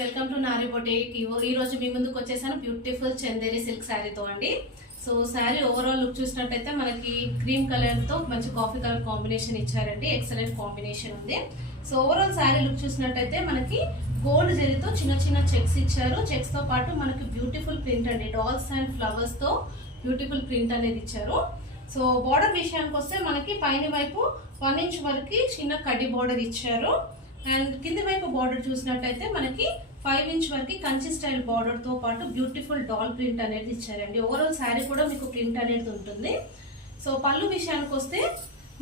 Welcome to Nari boutique. ఈ రోజు మీ ముందుకు వచ్చేసాను బ్యూటిఫుల్ చందేరి సిల్క్ శారీతో అండి. సో శారీ ఓవరాల్ లుక్ చూసినట్టయితే మనకి క్రీమ్ కలర్ తో మంచి కాఫీ కలర్ కాంబినేషన్ ఇచ్చారండి. ఎక్సలెంట్ కాంబినేషన్ ఉంది. సో ఓవరాల్ శారీ లుక్ చూసినట్టయితే మనకి గోల్డ్ జరీతో చిన్న చిన్న చెక్స్ ఇచ్చారు. చెక్స్ తో పాటు మనకి బ్యూటిఫుల్ ప్రింట్ అండి, డాల్స్ అండ్ ఫ్లవర్స్ తో బ్యూటిఫుల్ ప్రింట్ అనేది ఇచ్చారు. సో బార్డర్ విషయానికి వస్తే మనకి పైన వైపు 1 ఇంచ్ వరకు చిన్న కడ్డీ బార్డర్ ఇచ్చారు. అండ్ కింది వైపు బార్డర్ చూసినట్టయితే మనకి 5 ఇంచ్ వరకు కంచి స్టైల్ బార్డర్ తో పాటు బ్యూటిఫుల్ డాల్ ప్రింట్ అనేది ఇచ్చారండి. ఓవరాల్ శారీ కూడా మీకు ప్రింట్ అనేది ఉంటుంది. సో పళ్ళు విషయానికి వస్తే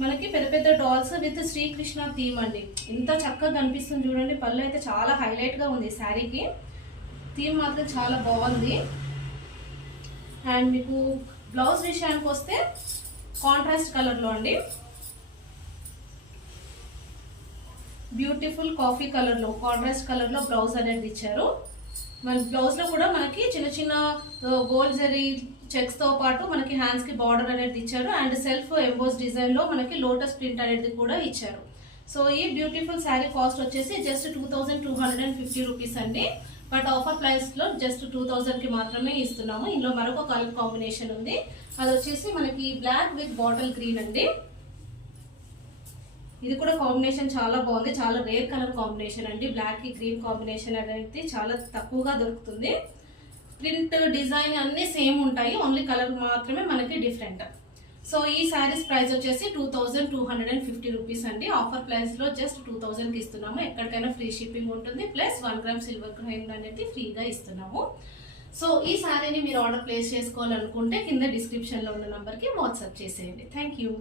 మనకి పెద్ద పెద్ద డాల్స్ విత్ శ్రీకృష్ణ థీమ్ అండి. ఎంత చక్కగా కనిపిస్తుంది చూడండి. పళ్ళు అయితే చాలా హైలైట్ గా ఉంది శారీకి. థీమ్ మాత్రం చాలా బాగుంది. అండ్ మీకు బ్లౌజ్ విషయానికి వస్తే కాంట్రాస్ట్ కలర్ లో అండి, బ్యూటిఫుల్ కాఫీ కలర్ లో కాంట్రాస్ట్ కలర్ లో బ్లౌజ్ అనేది ఇచ్చారు. మన బ్లౌజ్ లో కూడా మనకి చిన్న చిన్న గోల్డ్ జరీ చెక్స్ తో పాటు మనకి హ్యాండ్స్ కి బార్డర్ అనేది ఇచ్చారు. అండ్ సెల్ఫ్ ఎంబోస్ డిజైన్ లో మనకి లోటస్ ప్రింట్ అనేది కూడా ఇచ్చారు. సో ఈ బ్యూటిఫుల్ శారీ కాస్ట్ వచ్చేసి జస్ట్ 2250 రూపీస్ అండి. బట్ ఆఫర్ ప్రైస్ లో జస్ట్ 2000 కి మాత్రమే ఇస్తున్నాము. ఇందులో మరొక కలర్ కాంబినేషన్ ఉంది, అది వచ్చేసి మనకి బ్లాక్ విత్ బాటిల్ గ్రీన్ అండి. ఇది కూడా కాంబినేషన్ చాలా బాగుంది. చాలా రేర్ కలర్ కాంబినేషన్ అండి. బ్లాక్ కి గ్రీన్ కాంబినేషన్ అనేది చాలా తక్కువగా దొరుకుతుంది. ప్రింట్ డిజైన్ అన్ని సేమ్ ఉంటాయి, ఓన్లీ కలర్ మాత్రమే మనకి డిఫరెంట్. సో ఈ శారీస్ ప్రైస్ వచ్చేసి 2250 రూపీస్ అండి. ఆఫర్ ప్రైస్ లో జస్ట్ 2000 కి ఇస్తున్నాము. ఎక్కడికైనా ఫ్రీ షిప్పింగ్ ఉంటుంది, ప్లస్ 1 గ్రామ్ సిల్వర్ కాయిన్ అనేది ఫ్రీగా ఇస్తున్నాము. సో ఈ శారీని మీరు ఆర్డర్ ప్లేస్ చేసుకోవాలనుకుంటే కింద డిస్క్రిప్షన్ లో ఉన్న నంబర్ కి వాట్సాప్ చేసేయండి. Thank you.